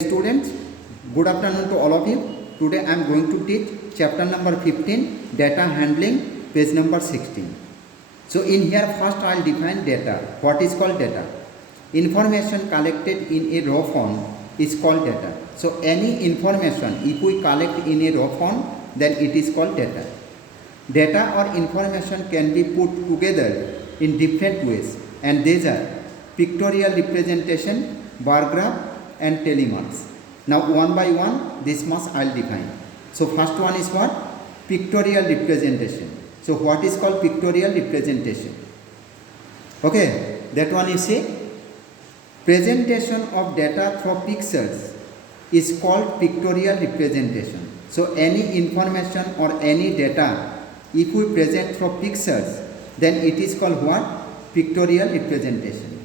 Students, good afternoon to all of you. Today I am going to teach chapter number 15, data handling, page number 16. So in here first I will define data. What is called data? Information collected in a raw form is called data. So any information if we collect in a raw form, then it is called data. Data or information can be put together in different ways, and these are pictorial representation, bar graph and telemarks. Now one by one this much I will define. So first one is what? Pictorial representation. So what is called pictorial representation? Okay, that one you see, presentation of data through pictures is called pictorial representation. So any information or any data if we present through pictures, then it is called what? Pictorial representation.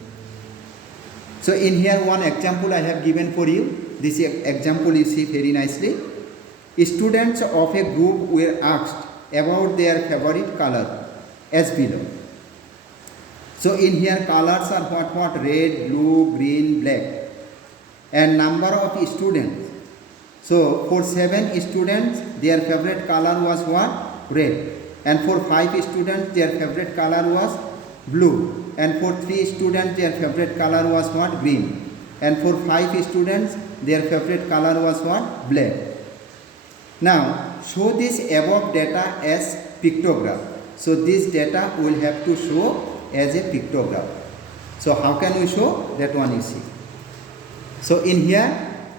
So in here one example I have given for you. This example you see very nicely. Students of a group were asked about their favorite color as below. So in here colors are what? Red, blue, green, black. And number of students. So for 7 students their favorite color was what? Red. And for 5 students their favorite color was blue. And for 3 students their favorite color was what? Green. And for 5 students their favorite color was what? Black. Now show this above data as pictograph. So this data will have to show as a pictograph. So how can we show? That one you see. So in here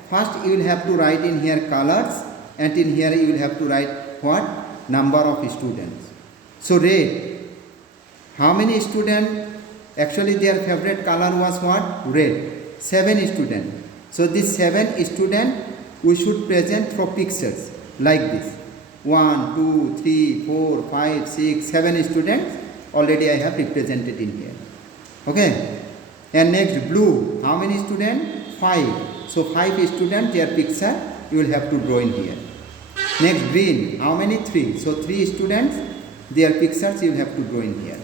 first you will have to write in here colors, and in here you will have to write what? Number of students. So red, how many students? Actually their favorite color was what? Red. 7 students. So this 7 students we should present through pictures like this. 1, 2, 3, 4, 5, 6, 7 students already I have represented in here. Okay. And next blue, how many students? 5. So 5 students their picture you will have to draw in here. Next green, how many? 3. So 3 students their pictures you will have to draw in here.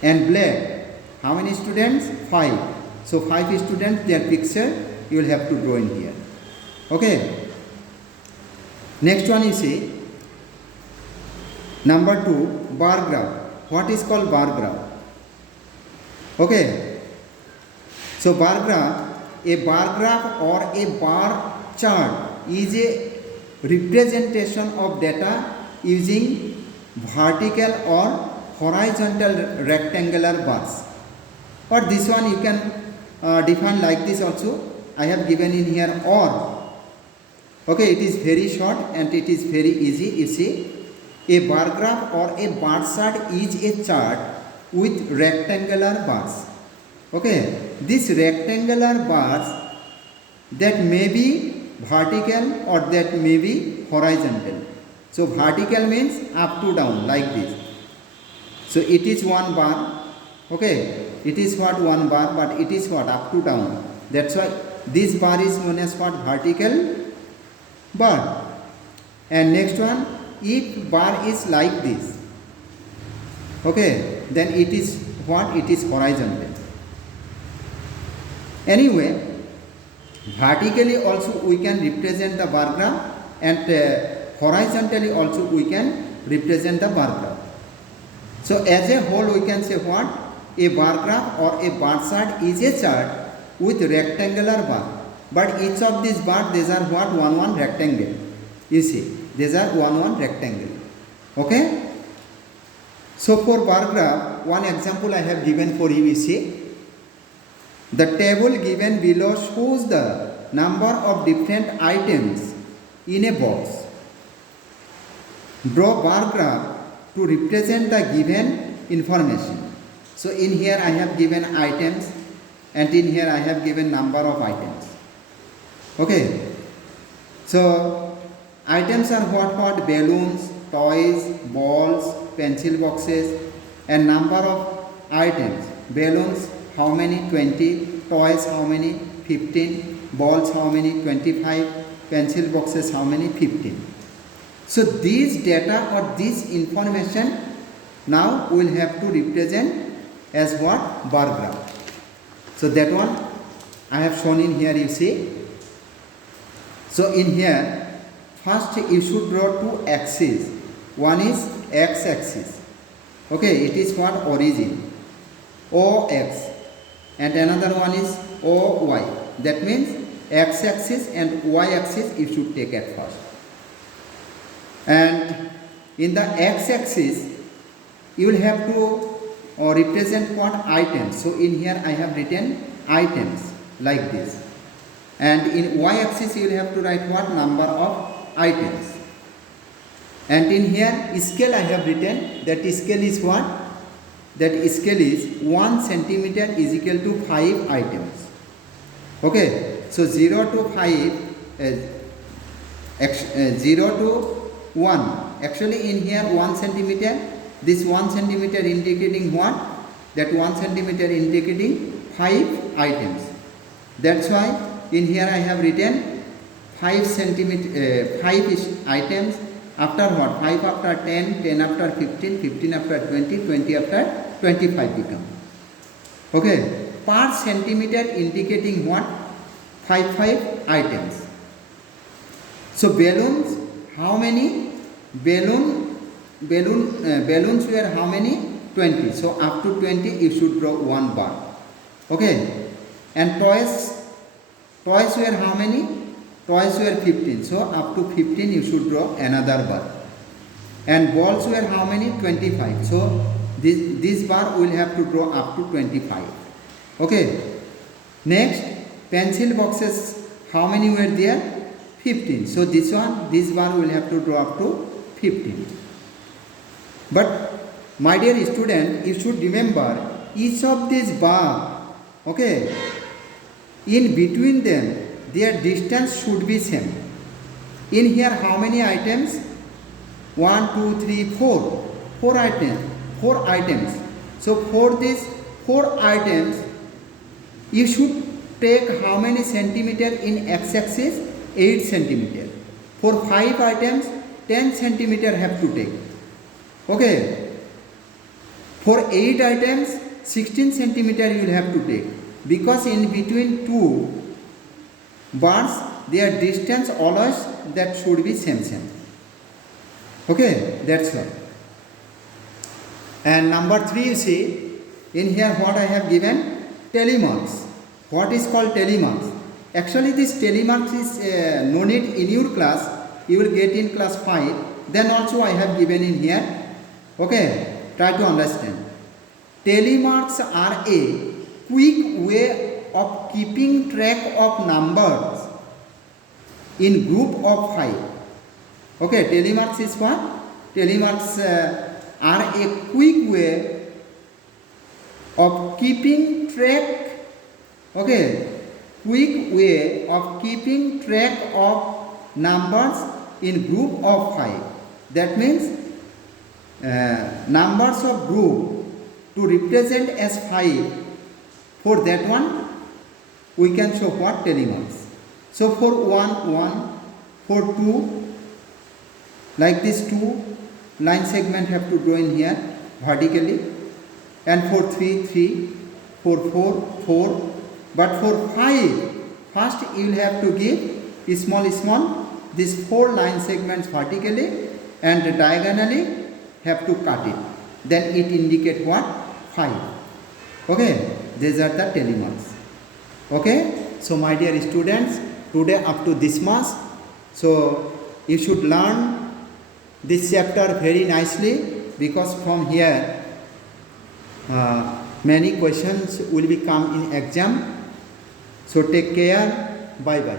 And black, how many students? 5. So 5 students their picture you will have to draw in here. Okay. Next one you see, number 2, bar graph. What is called bar graph? Okay. So bar graph or a bar chart is a representation of data using vertical or horizontal rectangular bars. Or this one you can define like this also. I have given in here or. Okay, it is very short and it is very easy. You see, a bar graph or a bar chart is a chart with rectangular bars. Okay, these rectangular bars that may be vertical or that may be horizontal. So vertical means up to down like this. So it is one bar. Okay, it is what? One bar, but it is what? Up to down. That's why this bar is known as what? Vertical bar. And next one, if bar is like this, okay, then it is what? It is horizontal. Anyway, vertically also we can represent the bar graph, and horizontally also we can represent the bar graph. So as a whole we can say what? A bar graph or a bar chart is a chart with rectangular bar. But each of these bars, these are what? One rectangle. You see, these are one rectangle. Okay. So for bar graph, one example I have given for you. You see, the table given below shows the number of different items in a box. Draw bar graph to represent the given information. So in here I have given items, and in here I have given number of items. Okay. So items are what? Balloons, toys, balls, pencil boxes, and number of items. Balloons, how many? 20. Toys, how many? 15. Balls, how many? 25. Pencil boxes, how many? 15. So these data or this information now we will have to represent as what? Bar graph. So that one I have shown in here. You see, So in here, first you should draw two axes. One is x axis. Okay, it is what? Origin, OX, and another one is OY. That means x axis and y axis you should take at first. And in the x axis, you will have to represent what? Items. So in here I have written items like this. And in y axis you will have to write what? Number of items. And in here scale I have written, that scale is what? That scale is 1 centimeter is equal to 5 items. Okay, so 0 to 5, 0 to 1. Actually in here 1 centimeter, this 1 centimeter indicating what? That 1 centimeter indicating 5 items. That's why in here I have written 5 centimeter, 5 items. After what? 5 after 10, 10 after 15, 15 after 20, 20 after 25 become. Okay, per centimeter indicating what? 5 items. So balloons, how many? Balloons were how many? 20. So up to 20 you should draw one bar. Okay, and toys were how many? Toys were 15. So up to 15 you should draw another bar. And balls were how many? 25. So this bar will have to draw up to 25. Okay. Next, pencil boxes, how many were there? 15. So this bar will have to draw up to 15. But my dear student, you should remember each of these bar, okay, in between them their distance should be same. In here how many items? 1, 2, 3, 4. 4 items. So for these 4 items, you should take how many centimeter in x-axis? 8 centimeter. For 5 items, 10 centimeter have to take. Okay. For 8 items, 16 centimeter you will have to take. Because in between 2 bars, their distance always that should be same. Okay, that's all. And number 3, you see, in here what I have given? Telemarks. What is called telemarks? Actually this telemarks is no need in your class. You will get in class 5. Then also I have given in here. Okay, try to understand. Telemarks are a quick way of keeping track of numbers in group of 5. Okay, telemarks is what? Telemarks are a quick way of keeping track. Okay, quick way of keeping track of numbers in group of 5. That means numbers of group to represent as 5. For that one, we can show what? Telemarks. So for 1, 1, for 2, like this 2 line segment have to draw in here vertically, and for 3, 3, for 4, 4. But for 5, first you will have to give small these 4 line segments vertically and diagonally have to cut it. Then it indicate what? 5. Okay, these are the telemarks. Okay, so my dear students, today up to this much. So you should learn this chapter very nicely, because from here many questions will be come in exam. So take care. Bye bye.